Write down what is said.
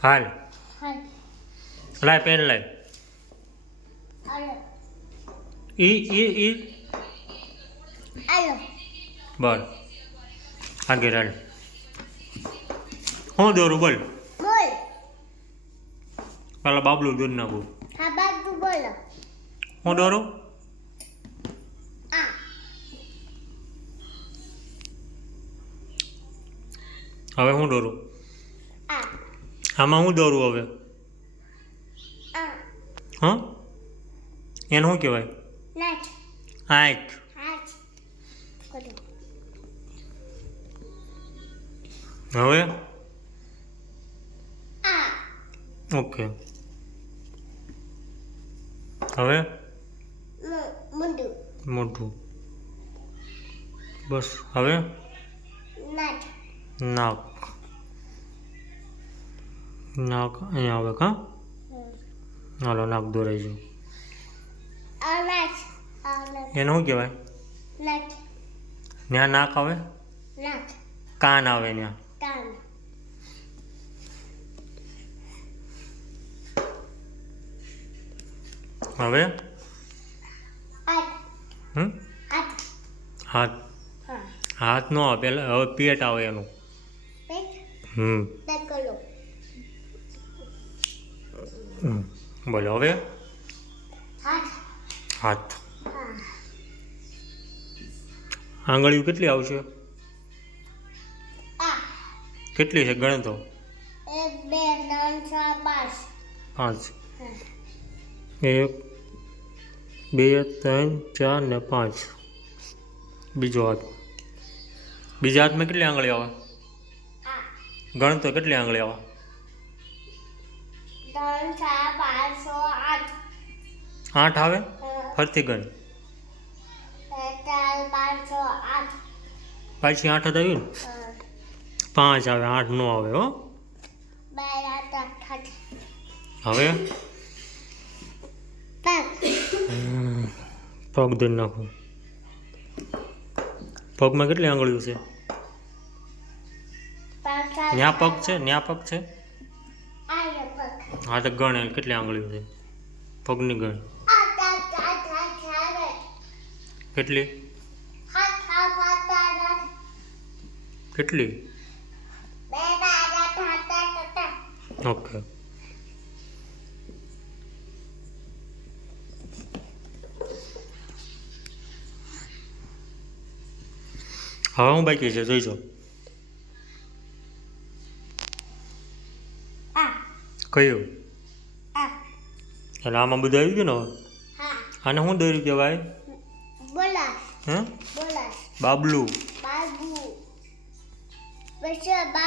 હાલ હાલ લાય પેન લાય આલો ઈ આલો બોલ આગળ હાલ હું દોરું બોલ બોલ પેલા બાબલું દોરી નાખું હા બાજુ બોલો હું દોરું આ હવે હું દોરું આ આમાં હું દોરું હવે આ હા એને શું કહેવાય નાચ આંખ હાચ કરો હવે આ ઓકે હવે મુંડુ મોઢું બસ હવે નાચ નાક નાક અહીંયા આવે કા હાલો નાક દોરાઈ ગયું આ નાચ આ નાચ એને શું કહેવાય નાચ ત્યાં નાક આવે નાચ કાન આવે ત્યાં કાન હવે આઠ હમ આઠ હાથ હા હાથ નો આવે પહેલાં હવે પેટ આવે એનું પેટ ડકલો બોલો હવે હાથ હાથ હા આંગળીઓ કેટલી આવશે આ કેટલી છે ગણતો 1 2 3 4 5 5 1 2 3 4 ને 5 બીજો હાથ બીજા હાથમાં કેટલી આંગળી આવે આ ગણતો કેટલી આંગળી આવે 3 4 5 6 8 8 આવે ફરતી ગણ 4 5 6 8 પાછી 8 જ આવી ને 5 આવે 8 નો આવે હો 2 8 8 હવે પગ પગ દઈ નાખું પગમાં કેટલી આંગળીઓ છે ન્યા પગ છે ન્યા પગ છે આ પગ હા તો ગણ એને કેટલી આંગળીઓ છે પગની ગણ આ તા કેટલી હાથ કેટલી 2 8 ઓકે હવે હું બાકી છે જોઈજો આ કયું આ એટલે આમાં બધું આવી ગયું ને હવે હા આને શું દોર્યું કહેવાય બોલા હે બોલા બાબલું બાબુ બચ્ચા